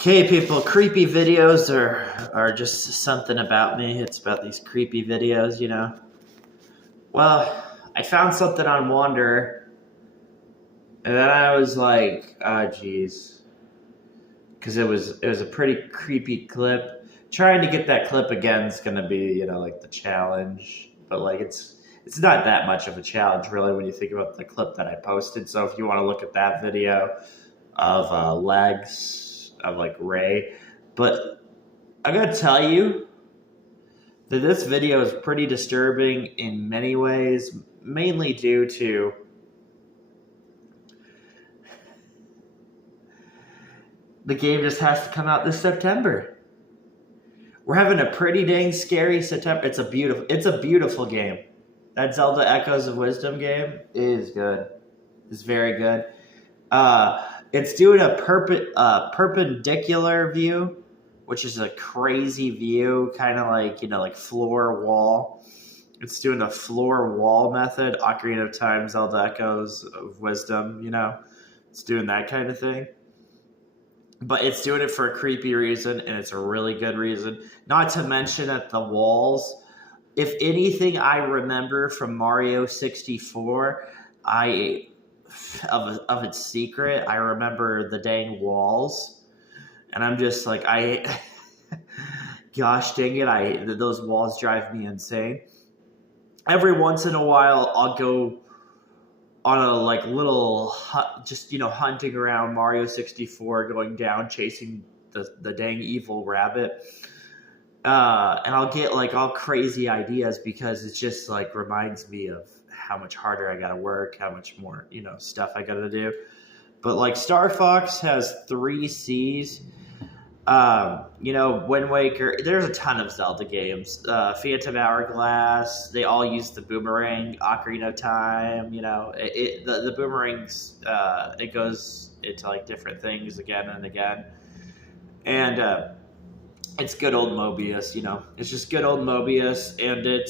Okay, people, creepy videos are just something about me. It's about these creepy videos, you know. Well, I found something on Wander, and then I was like, oh, geez, because it was a pretty creepy clip. Trying to get that clip again is gonna be, like the challenge, but like it's not that much of a challenge really when you think about the clip that I posted. So if you want to look at that video of legs of like Ray. But I gotta tell you that this video is pretty disturbing in many ways, mainly due to the game just has to come out this September. We're having a pretty dang scary September. It's a beautiful game. That Zelda Echoes of Wisdom game is good. It's very good. It's doing a perpendicular view, which is a crazy view, kind of like, like floor wall. It's doing a floor wall method, Ocarina of Time, Zelda Echoes of Wisdom, It's doing that kind of thing. But it's doing it for a creepy reason, and it's a really good reason. Not to mention that the walls, if anything I remember from Mario 64, of its secret, I remember the dang walls. And I'm just like, gosh dang it, those walls drive me insane. Every once in a while, I'll go on a like little, just, hunting around Mario 64, going down, chasing the dang evil rabbit. And I'll get like all crazy ideas because it's just like reminds me of how much harder I gotta work, how much more, stuff I gotta do. But like Star Fox has 3 C's. Wind Waker, there's a ton of Zelda games. Phantom Hourglass, they all use the boomerang. Ocarina of Time, the boomerangs, it goes into like different things again and again. And it's good old Mobius, It's just good old Mobius, and it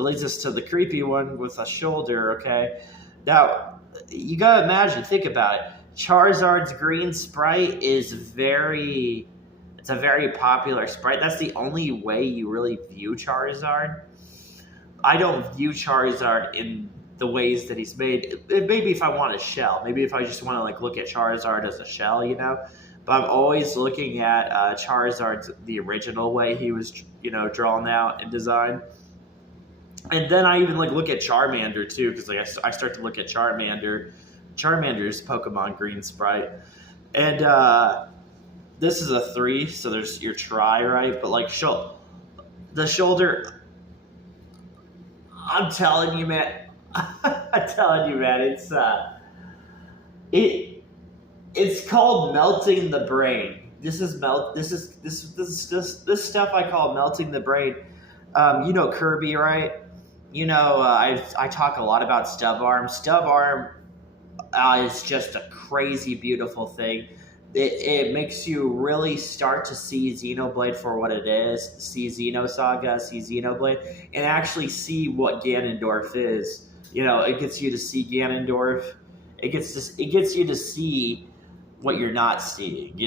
leads us to the creepy one with a shoulder, okay? Now, you gotta imagine, think about it. Charizard's green sprite it's a very popular sprite. That's the only way you really view Charizard. I don't view Charizard in the ways that he's made. Maybe if I want a shell. Maybe if I just want to like look at Charizard as a shell, But I'm always looking at Charizard's the original way he was, drawn out and designed. And then I even like look at Charmander too, because like I start to look at Charmander's Pokemon Green sprite, and this is a 3, so there's your try, right? But like the shoulder, I'm telling you, man, it's called melting the brain. This stuff I call melting the brain. Kirby, right? I talk a lot about Stub Arm. Stub Arm is just a crazy, beautiful thing. It makes you really start to see Xenoblade for what it is, see Xenosaga, see Xenoblade, and actually see what Ganondorf is. It gets you to see Ganondorf. It gets you to see what you're not seeing,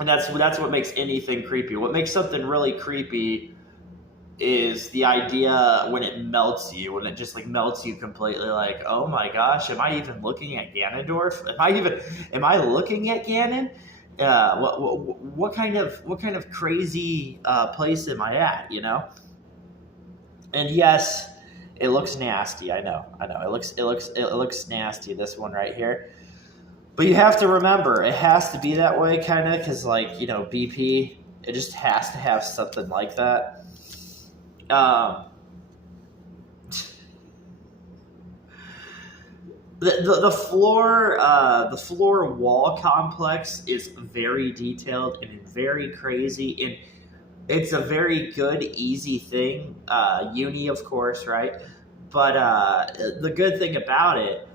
And that's what makes anything creepy. What makes something really creepy is the idea when it melts you, when it just like melts you completely, like, oh my gosh, am I even looking at Ganondorf? Am I looking at Ganon? What kind of crazy place am I at, And yes, it looks nasty. I know. It looks nasty, this one right here. But you have to remember, it has to be that way, kind of, because like, BP, it just has to have something like that. The floor wall complex is very detailed and very crazy, and it's a very good, easy thing. Uni, of course, right? But the good thing about it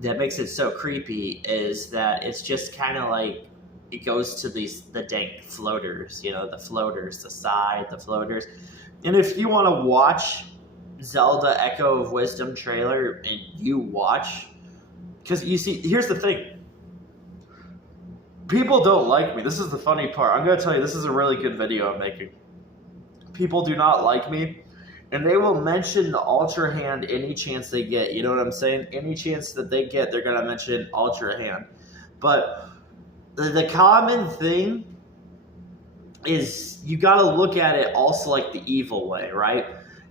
that makes it so creepy is that it's just kind of like it goes to the dank floaters, the floaters, the side, the floaters. And if you want to watch Zelda Echo of Wisdom trailer and you watch, because you see, here's the thing. People don't like me. This is the funny part. I'm going to tell you, this is a really good video I'm making. People do not like me, and they will mention the Ultra Hand any chance they get. You know what I'm saying? Any chance that they get, they're going to mention Ultra Hand. But the common thing is you got to look at it also like the evil way, right?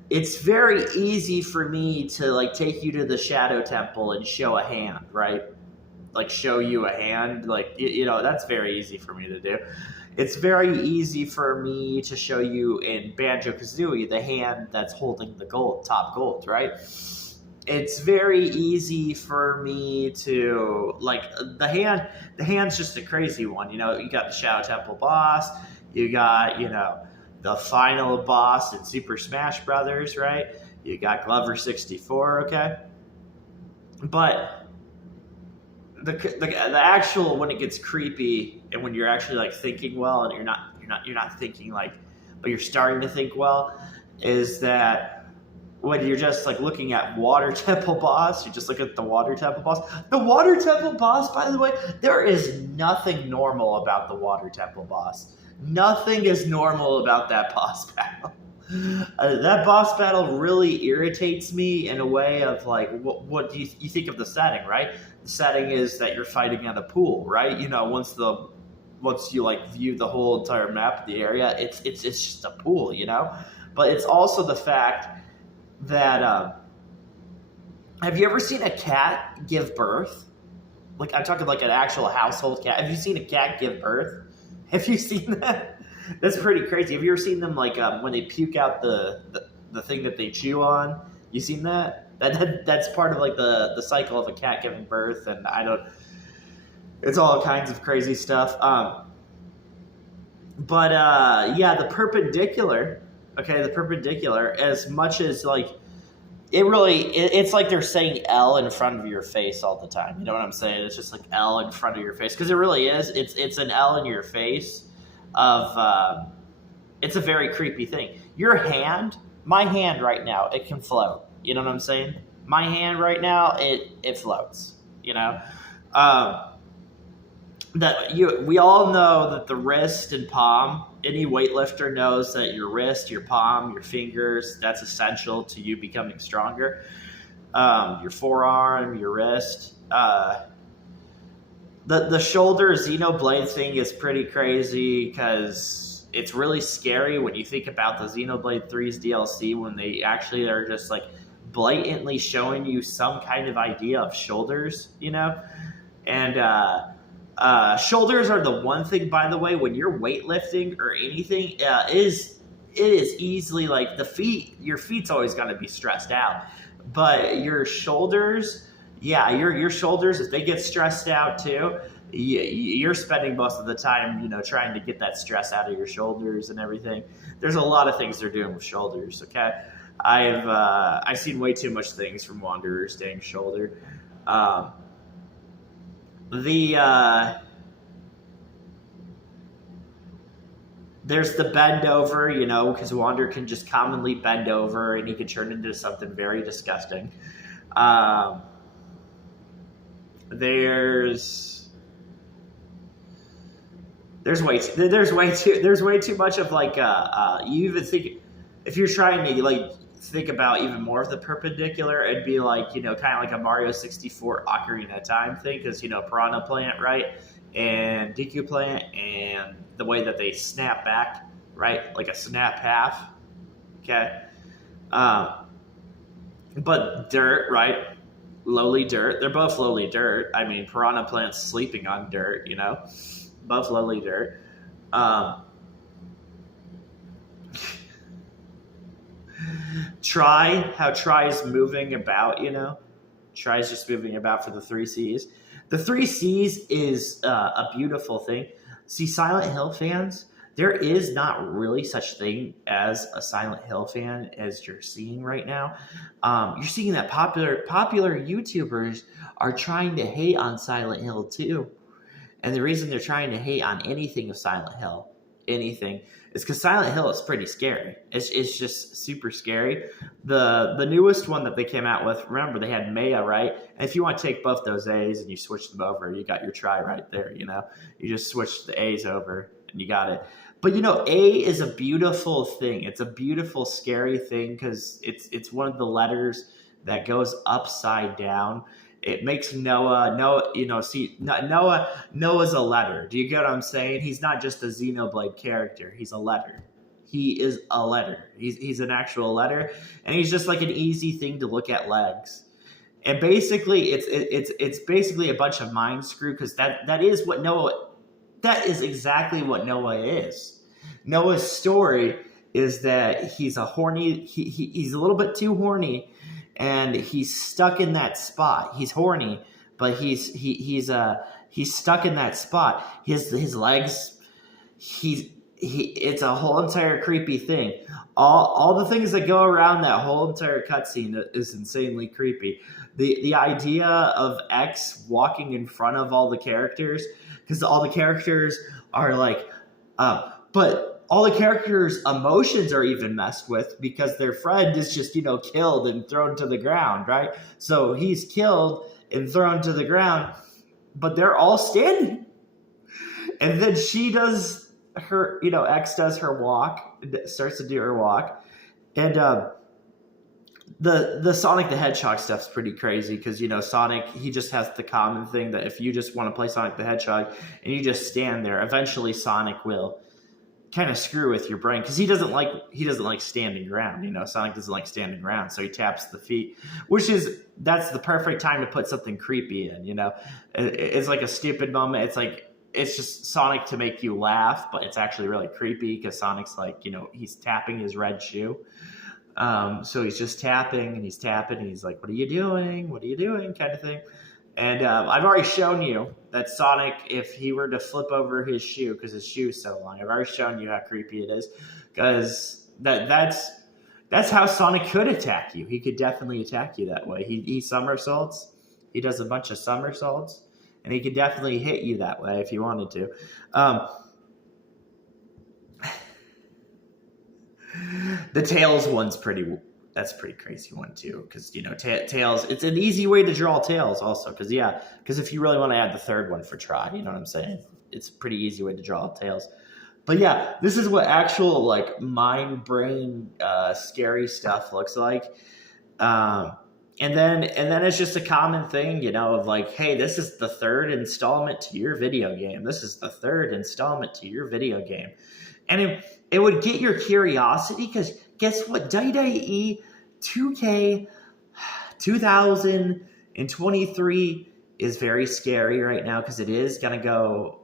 It's very easy for me to like take you to the Shadow Temple and show a hand, right? Like show you a hand, like you know, that's very easy for me to do. It's very easy for me to show you in Banjo-Kazooie the hand that's holding the top gold, right? It's very easy for me to like the hand's just a crazy one, you know. You got the Shadow Temple boss, you got, you know, the final boss in Super Smash Brothers, right? You got Glover 64, okay? But the actual, when it gets creepy and when you're actually like thinking well and you're not thinking like, but you're starting to think well, is that when you're just like looking at Water Temple boss, you just look at the Water Temple boss. The Water Temple boss, by the way, there is nothing normal about the Water Temple boss. Nothing is normal about that boss battle. That boss battle really irritates me in a way of like, what do you think of the setting, right? The setting is that you're fighting at a pool, right? You know, once you like view the whole entire map of the area, it's just a pool, you know. But it's also the fact that have you ever seen a cat give birth? Like, I'm talking like an actual household cat. Have you seen a cat give birth? Have you seen that? That's pretty crazy. Have you ever seen them like when they puke out the thing that they chew on? You seen that? That's part of like the cycle of a cat giving birth, and it's all kinds of crazy stuff. But yeah, the perpendicular. Okay, the perpendicular. As much as like it's like they're saying L in front of your face all the time. You know what I'm saying? It's just like L in front of your face, because it really is. It's an L in your face. It's a very creepy thing. Your hand, my hand right now, it can float. You know what I'm saying? My hand right now, it floats. You know, we all know that the wrist and palm. Any weightlifter knows that your wrist, your palm, your fingers, that's essential to you becoming stronger. Your forearm, your wrist. The shoulder Xenoblade thing is pretty crazy because it's really scary when you think about the Xenoblade 3's DLC, when they actually are just like blatantly showing you some kind of idea of shoulders, you know? And shoulders are the one thing, by the way, when you're weightlifting or anything, it is easily like your feet's always going to be stressed out. But your shoulders... Yeah, your shoulders, if they get stressed out too, you're spending most of the time, you know, trying to get that stress out of your shoulders and everything. There's a lot of things they're doing with shoulders, okay? I've seen way too much things from Wanderer's dang shoulder. There's the bend over, you know, because Wander can just commonly bend over and he can turn into something very disgusting. There's way too much of like you even think, if you're trying to like think about even more of the perpendicular, it'd be like, you know, kind of like a Mario 64 Ocarina of Time thing, because, you know, Piranha Plant, right, and Deku Plant, and the way that they snap back, right, like a snap half, okay, but dirt, right. Lowly dirt. They're both lowly dirt. I mean, Piranha Plant's sleeping on dirt, you know? Both lowly dirt. How Try's moving about, you know? Try's just moving about for the 3 Cs. The 3 Cs is a beautiful thing. See, Silent Hill fans, there is not really such thing as a Silent Hill fan as you're seeing right now. You're seeing that popular YouTubers are trying to hate on Silent Hill too. And the reason they're trying to hate on anything of Silent Hill, is because Silent Hill is pretty scary. It's just super scary. The newest one that they came out with, remember, they had Maya, right? And if you want to take both those A's and you switch them over, you got your try right there. You just switch the A's over and you got it. But A is a beautiful thing. It's a beautiful, scary thing because it's one of the letters that goes upside down. It makes Noah's a letter. Do you get what I'm saying? He's not just a Xenoblade character. He's a letter. He is a letter. He's an actual letter, and he's just like an easy thing to look at legs. And basically, it's basically a bunch of mind screw because that is what Noah. That is exactly what Noah is. Noah's story is that he's a horny. He's a little bit too horny, and he's stuck in that spot. He's horny, but he's stuck in that spot. His legs. It's a whole entire creepy thing. All the things that go around that whole entire cutscene is insanely creepy. The idea of X walking in front of all the characters, because all the characters are like, but all the characters' emotions are even messed with because their friend is just killed and thrown to the ground, right? So he's killed and thrown to the ground, but they're all standing, and then she does her, X does her walk, starts to do her walk, and the Sonic the Hedgehog stuff's pretty crazy because Sonic, he just has the common thing that if you just want to play Sonic the Hedgehog and you just stand there, eventually Sonic will kind of screw with your brain because he doesn't like standing around. Sonic doesn't like standing around, so he taps the feet, that's the perfect time to put something creepy in. It's like a stupid moment. It's just Sonic to make you laugh, but it's actually really creepy because Sonic's like, he's tapping his red shoe. So he's just tapping and he's tapping and he's like, what are you doing? What are you doing? Kind of thing. And I've already shown you that Sonic, if he were to flip over his shoe, because his shoe's so long, I've already shown you how creepy it is. Because that's how Sonic could attack you. He could definitely attack you that way. He somersaults. He does a bunch of somersaults. And he could definitely hit you that way if he wanted to. The Tails one's that's a pretty crazy one too. Because, Tails, it's an easy way to draw Tails also. Because if you really want to add the third one for try, you know what I'm saying? It's a pretty easy way to draw Tails. But yeah, this is what actual like mind brain scary stuff looks like. And then it's just a common thing, of like, hey, this is the third installment to your video game. This is the third installment to your video game. And it would get your curiosity because guess what? WWE 2K 2023 is very scary right now because it is going to go,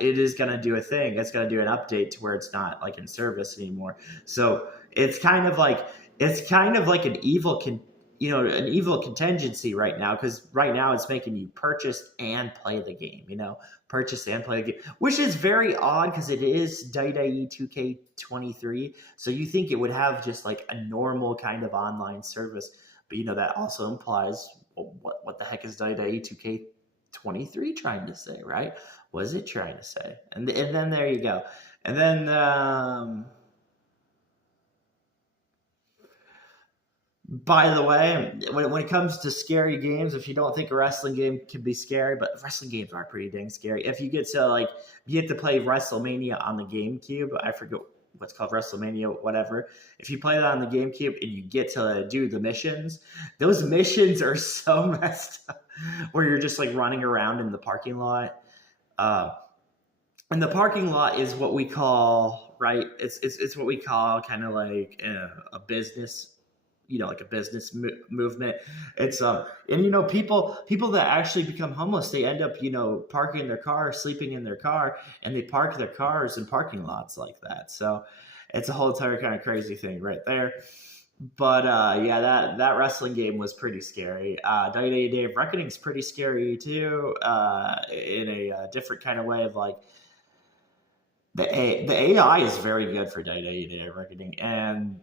it is going to do a thing. It's going to do an update to where it's not like in service anymore. So it's kind of like an evil an evil contingency right now because right now it's making you purchase and play the game, purchase and play the game, which is very odd because it is WWE 2K23. So you think it would have just like a normal kind of online service, but that also implies what the heck is WWE 2K23 trying to say, right? What is it trying to say? And then there you go. And then by the way, when it comes to scary games, if you don't think a wrestling game can be scary, but wrestling games are pretty dang scary. If you get to play WrestleMania on the GameCube, I forget what's called WrestleMania, whatever. If you play that on the GameCube and you get to do the missions, those missions are so messed up where you're just like running around in the parking lot. And the parking lot is what we call, right? It's what we call kind of like a business, like a business movement. It's and people that actually become homeless, they end up parking their car, sleeping in their car, and they park their cars in parking lots like that. So it's a whole entire kind of crazy thing right there. But yeah, that wrestling game was pretty scary. WWE Day of Reckoning is pretty scary too, in a different kind of way of like the AI is very good for WWE Day of Reckoning, and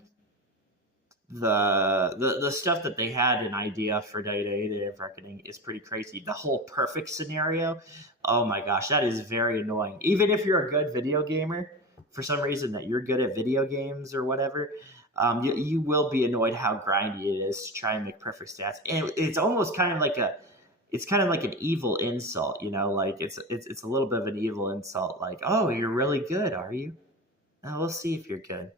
the stuff that they had an idea for Day of Reckoning is pretty crazy. The whole perfect scenario, oh my gosh, that is very annoying. Even if you're a good video gamer, for some reason that you're good at video games or whatever, You will be annoyed how grindy it is to try and make perfect stats, and it's almost kind of like it's kind of like an evil insult, like it's a little bit of an evil insult, like, oh, you're really good, are you? Oh, we'll see if you're good.